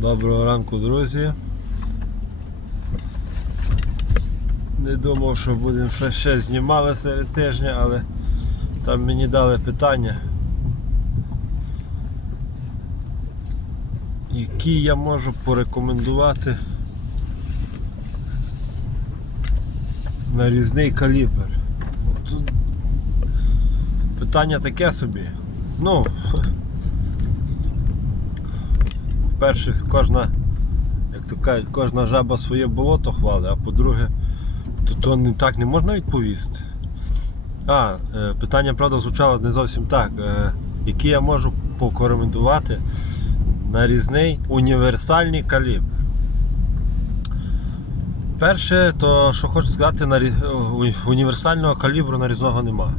Доброго ранку, друзі. Не думав, що будемо ще, знімали серед тижня, але там мені дали питання. Які я можу порекомендувати нарізний калібр. Тут питання таке собі. Ну, по-перше, кожна, як то кажуть, кожна жаба своє болото хвалить, а по-друге, то, то не так не можна відповісти. А, е, питання, правда, звучало не зовсім так. Е, які я можу порекомендувати нарізний універсальний калібр. Перше, то що хочу сказати, нарі- у- універсального калібру нарізного нема.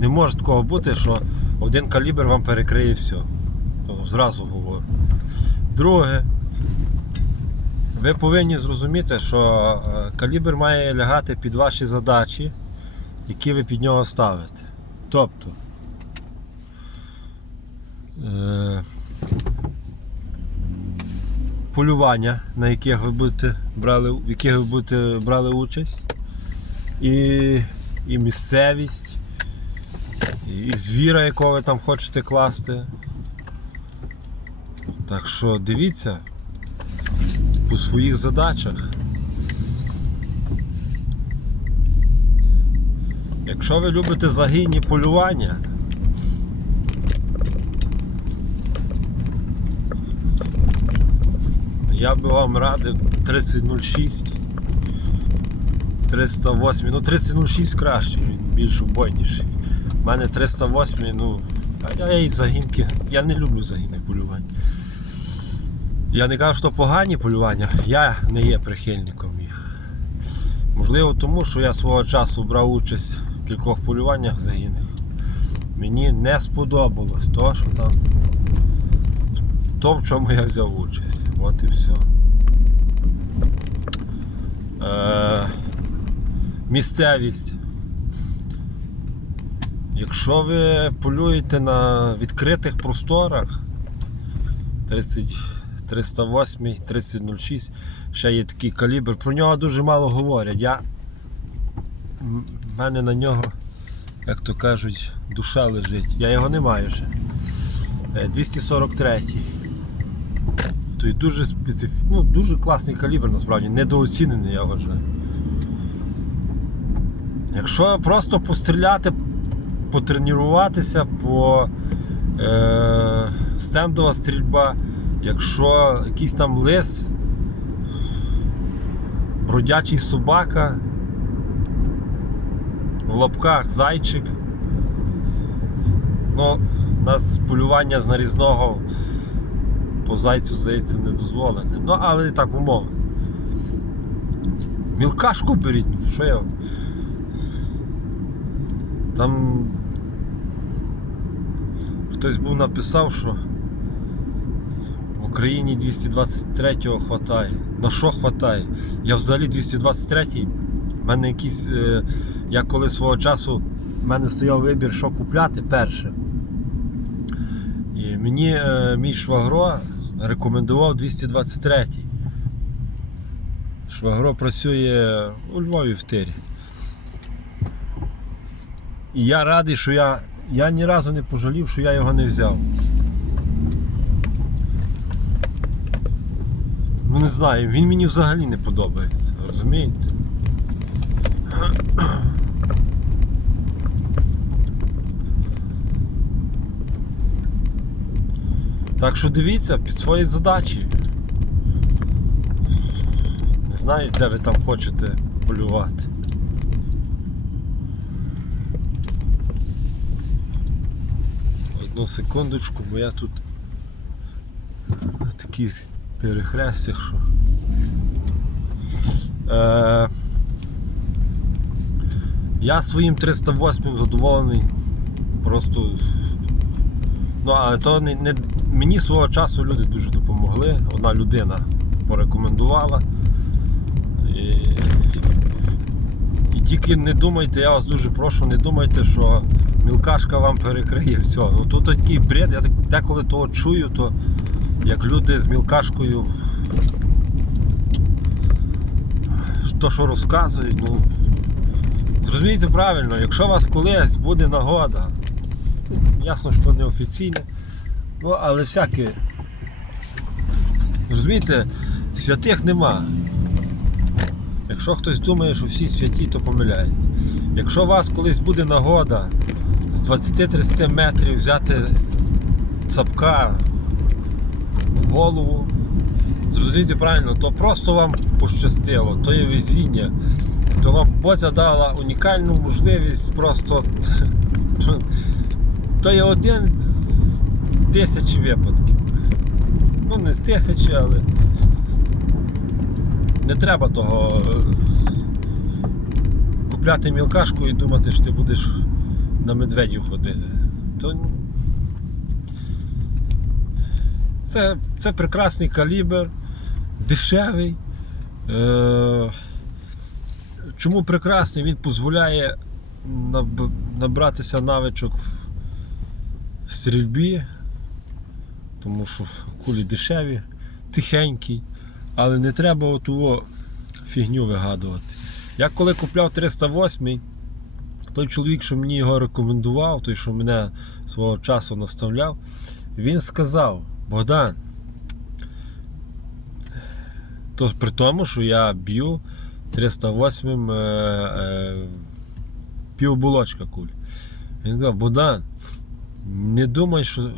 Не може такого бути, що один калібр вам перекриє все. То зразу говорю. Друге, ви повинні зрозуміти, що е, калібр має лягати під ваші задачі, які ви під нього ставите. Тобто, е, полювання, на яких ви будете брали, в яких ви будете брали участь, і, і місцевість, і звіра, якого ви там хочете класти. Так що дивіться по своїх задачах. Якщо ви любите загинні полювання, я би вам радив 3006. 308, ну 3006 краще, він більш убойніший. У мене 308, ну, а я і загінки. Я не люблю загінних полювань. Я не кажу, що погані полювання, я не є прихильником їх. Можливо, тому що я свого часу брав участь в кількох полюваннях загінних. Мені не сподобалось то, що там. То, в чому я взяв участь. От і все. Е, місцевість. Якщо ви полюєте на відкритих просторах 30, 308, 3006, ще є такий калібр, про нього дуже мало говорять. Я, в мене на нього, як то кажуть, душа лежить. Я його не маю ще. Е, 243. Той дуже специф... ну, дуже класний калібр насправді, недооцінений, я вважаю. Якщо просто постріляти, потренуватися по е, стендова стрільба, якщо якийсь там лис, бродячий собака, в лапках зайчик. Ну, у нас полювання з нарізного по зайцю, здається, не дозволене. Ну, але так умови. Мілкашку беріть, що я. Там хтось був написав, що Україні 223-го хватає. На що хватає? Я взагалі 223-й. У мене якийсь. Е, я коли свого часу в мене стояв вибір, що купляти перше. І мені е, мій швагро рекомендував 223. Швагро працює у Львові в тирі. І я радий, що я. Я ні разу не пожалів, що я його не взяв. Ну не знаю, він мені взагалі не подобається, розумієте? Так що дивіться під свої задачі. Не знаю, де ви там хочете полювати. Одну секундочку, бо я тут на таких перехрестях, що. Е, я своїм 308 задоволений просто. Ну, але то не, не, мені свого часу люди дуже допомогли. Одна людина порекомендувала. І, і тільки не думайте, я вас дуже прошу, не думайте, що мілкашка вам перекриє все. Ну то такий бред, я так деколи того чую, то як люди з мілкашкою. То, що розказують, ну. Зрозумійте правильно, якщо у вас колись буде нагода, ясно, що не офіційне, ну, але всяке. Розумієте, святих нема. Якщо хтось думає, що всі святі, то помиляється. Якщо у вас колись буде нагода з 20-30 метрів взяти цапка голову, зрозумійте правильно, то просто вам пощастило, то є везіння, то вам Бозя дала унікальну можливість просто. То є один з тисячі випадків. Ну, не з тисячі, але не треба того купляти мілкашку і думати, що ти будеш на медведів ходити. То... Це, це прекрасний калібр, дешевий. Е... Чому прекрасний? Він дозволяє наб- набратися навичок в стрільбі, тому що кулі дешеві, тихенькі, але не треба оту фігню вигадувати. Я коли купляв 308, той чоловік, що мені його рекомендував, той, що мене свого часу наставляв, він сказав: Богдан, то при тому, що я б'ю 308 е, е, півбулочка куль. Він сказав, Богдан, не думай, що.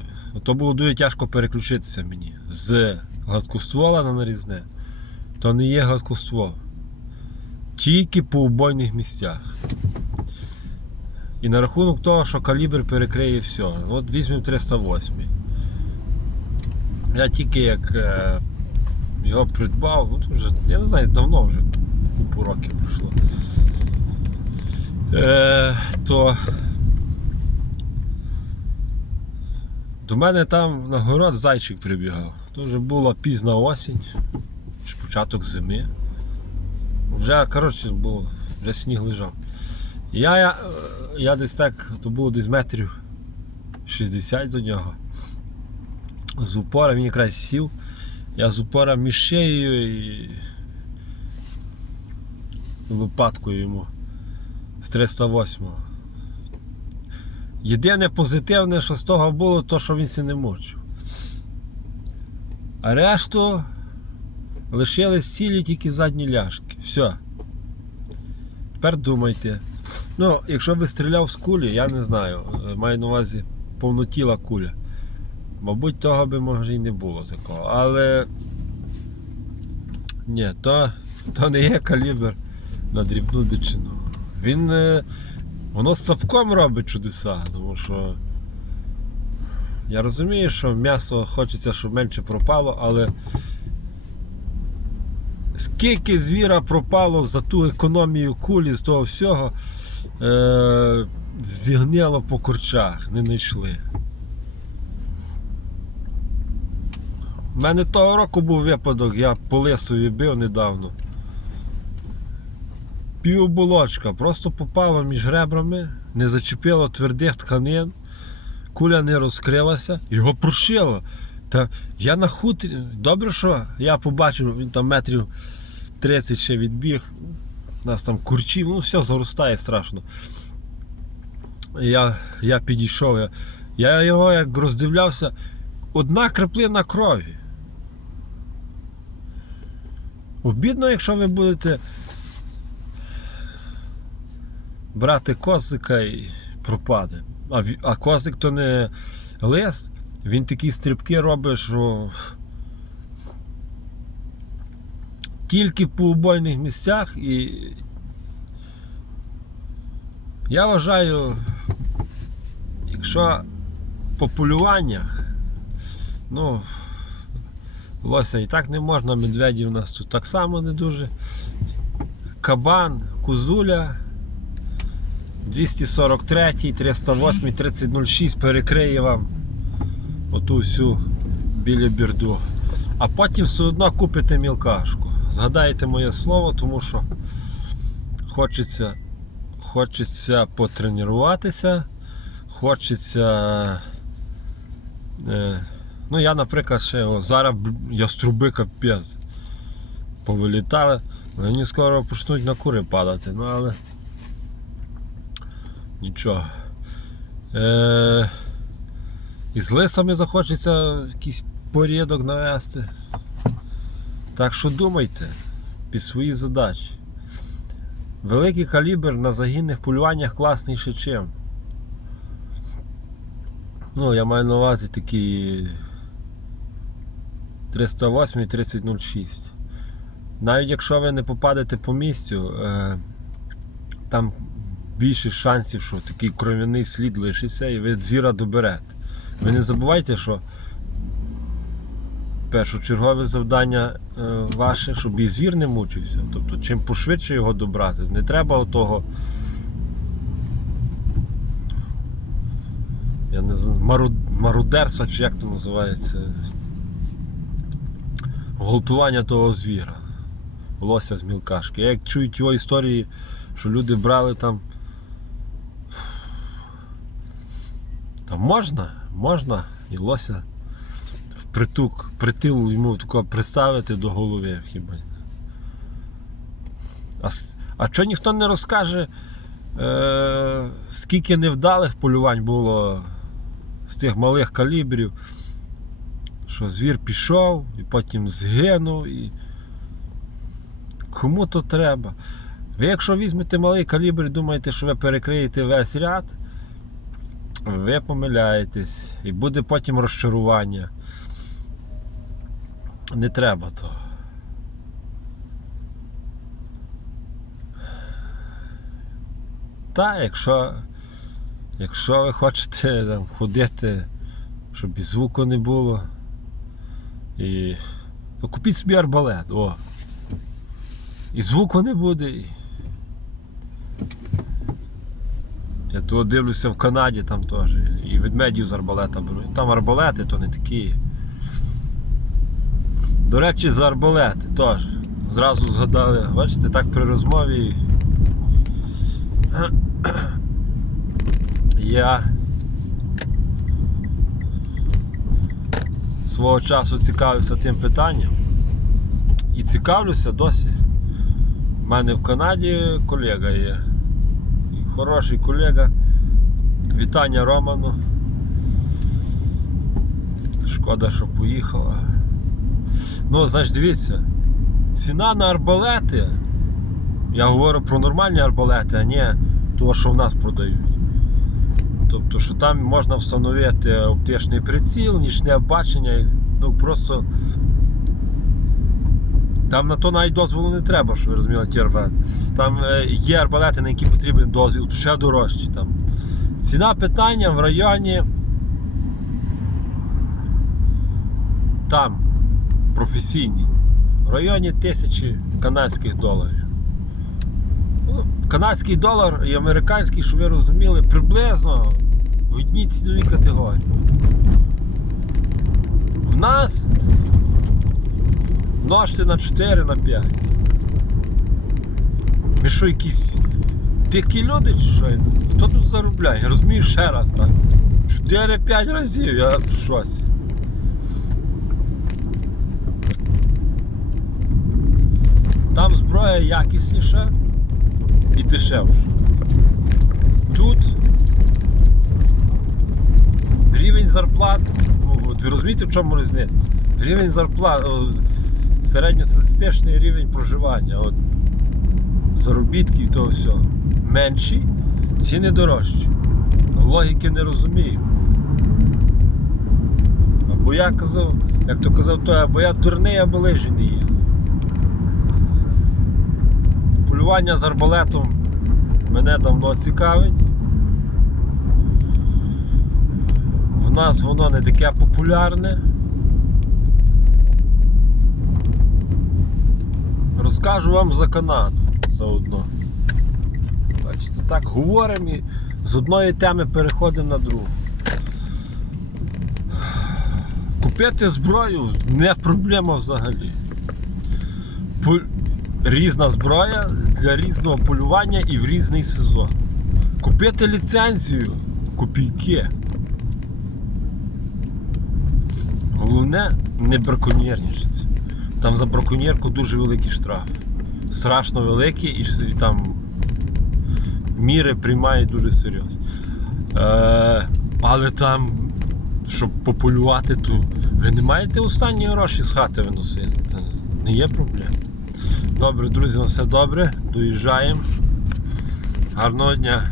То було дуже тяжко переключитися мені з гладкоствола на нарізне. То не є гладкоствол. Тільки по убойних місцях. І на рахунок того, що калібр перекриє все. От візьмемо 308. Я тільки як е, його придбав, ну то вже, я не знаю, давно вже купу років пройшло. Е, то до мене там на город зайчик прибігав. То вже була пізна осінь, чи початок зими. Вже, коротше, було, вже сніг лежав. Я, я, я десь так, то було десь метрів 60 до нього. З упора він якраз сів. Я з упора між шиєю і лопаткою йому з 308. Єдине позитивне, що з того було, то що він се не мочив. А решту лишились цілі тільки задні ляшки. Все. Тепер думайте. Ну, якщо би стріляв з кулі, я не знаю. Маю на увазі повнотіла куля. Мабуть, того би може і не було такого. Але. Ні, то, то не є калібр на дрібну дичину. Він. е, Воно з сапком робить чудеса, тому що. Я розумію, що м'ясо хочеться, щоб менше пропало, але скільки звіра пропало за ту економію кулі з того всього, е- зігнило по корчах, не знайшли. У мене того року був випадок, я по лисові бив недавно. Півбулочка просто попало між ребрами, не зачепило твердих тканин, куля не розкрилася, його прошило. Та я на хутрі. Добре, що я побачив, він там метрів 30 ще відбіг. Нас там курчів, ну все заростає страшно. Я, я підійшов, я, я його як роздивлявся, одна краплина крові. Обідно, якщо ви будете брати козика і пропаде. А, а козик то не лис, він такі стрибки робить, що тільки по убойних місцях і я вважаю, якщо по полюваннях, ну, лося і так не можна, медведів у нас тут так само не дуже. Кабан, кузуля. 243, 308, 3006 перекриє вам оту всю біля бірду. А потім все одно купите мілкашку. Згадайте моє слово, тому що хочеться, хочеться потренуватися, хочеться е, Ну я, наприклад, ще о, зараз яструби капець. Повилітали. Вони скоро почнуть на кури падати, ну але. Нічого. Е... І з лисами захочеться якийсь порядок навести. Так що думайте під свої задачі. Великий калібр на загінних полюваннях класніший чим. Ну, я маю на увазі такі 308 і 3006. Навіть якщо ви не попадете по місцю, е, там більше шансів, що такий кров'яний слід лишиться і ви звіра доберете. Ви не забувайте, що першочергове завдання е, ваше, щоб і звір не мучився. Тобто, чим пошвидше його добрати, не треба отого. Я не знаю, мару, чи як то називається. Гвалтування того звіра. Лося з мілкашки. Я як чую ті історії, що люди брали там. Там можна, можна і лося впритук, притил йому такого приставити до голови хіба. А, а чого ніхто не розкаже, е, скільки невдалих полювань було з тих малих калібрів, що звір пішов і потім згинув. І... Кому то треба? Ви якщо візьмете малий калібр і думаєте, що ви перекриєте весь ряд, ви помиляєтесь. І буде потім розчарування. Не треба того. Та, якщо, якщо ви хочете там, ходити, щоб і звуку не було, і... то купіть собі арбалет. О. І звуку не буде. Я того дивлюся в Канаді там теж. І ведмедів з арбалета беруть. Там арбалети то не такі. До речі, за арбалети теж. Зразу згадали, бачите, так при розмові. Я свого часу цікавився тим питанням. І цікавлюся досі. У мене в Канаді колега є. І хороший колега. Вітання Роману. Шкода, що поїхала. Ну, значить, дивіться, ціна на арбалети. Я говорю про нормальні арбалети, а не того, що в нас продають. Тобто, що там можна встановити оптичний приціл, нічне бачення, ну просто там на то навіть дозволу не треба, що ви розуміли, ті арбалети. Там е, є арбалети, на які потрібен дозвіл, ще дорожчі. Там. Ціна питання в районі. Там, професійній, в районі тисячі канадських доларів. Канадський долар і американський, щоб ви розуміли, приблизно в одній ціновій категорії. В нас множте на 4 на 5. Ви що якісь дикі люди що? Хто тут заробляє? Я розумію ще раз так. 4-5 разів, я в. Там зброя якісніша і дешевша. Тут рівень зарплат, ви розумієте, в чому різниця? Рівень зарплат, о, середньостатистичний рівень проживання, от, заробітки і того всього. Менші, ціни дорожчі. Логіки не розумію. Або я казав, як то казав той, або я дурний, або лижі не їду. Полювання з арбалетом мене давно цікавить. В нас воно не таке популярне. Розкажу вам за Канаду заодно. Бачите, так говоримо і з одної теми переходимо на другу. Купити зброю не проблема взагалі. Різна зброя для різного полювання і в різний сезон. Купити ліцензію копійки. Головне не браконьєрничати. Там за браконьєрку дуже великий штраф. Страшно великий і, там міри приймають дуже серйозно. Е, але там, щоб пополювати, то ви не маєте останні гроші з хати виносити. Це не є проблем. Добре, друзі, на все добре. Доїжджаємо. Гарного дня.